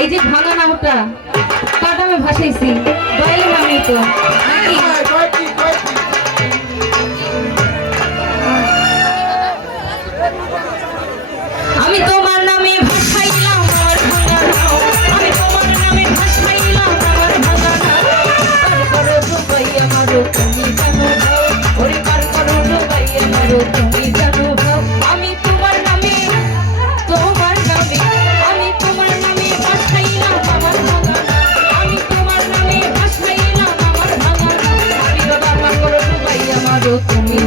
এই যে ভাঙা নামটা কাদামে ভাসাইছি। দয়ালু নামে তো। তুমি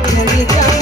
খেলে যায়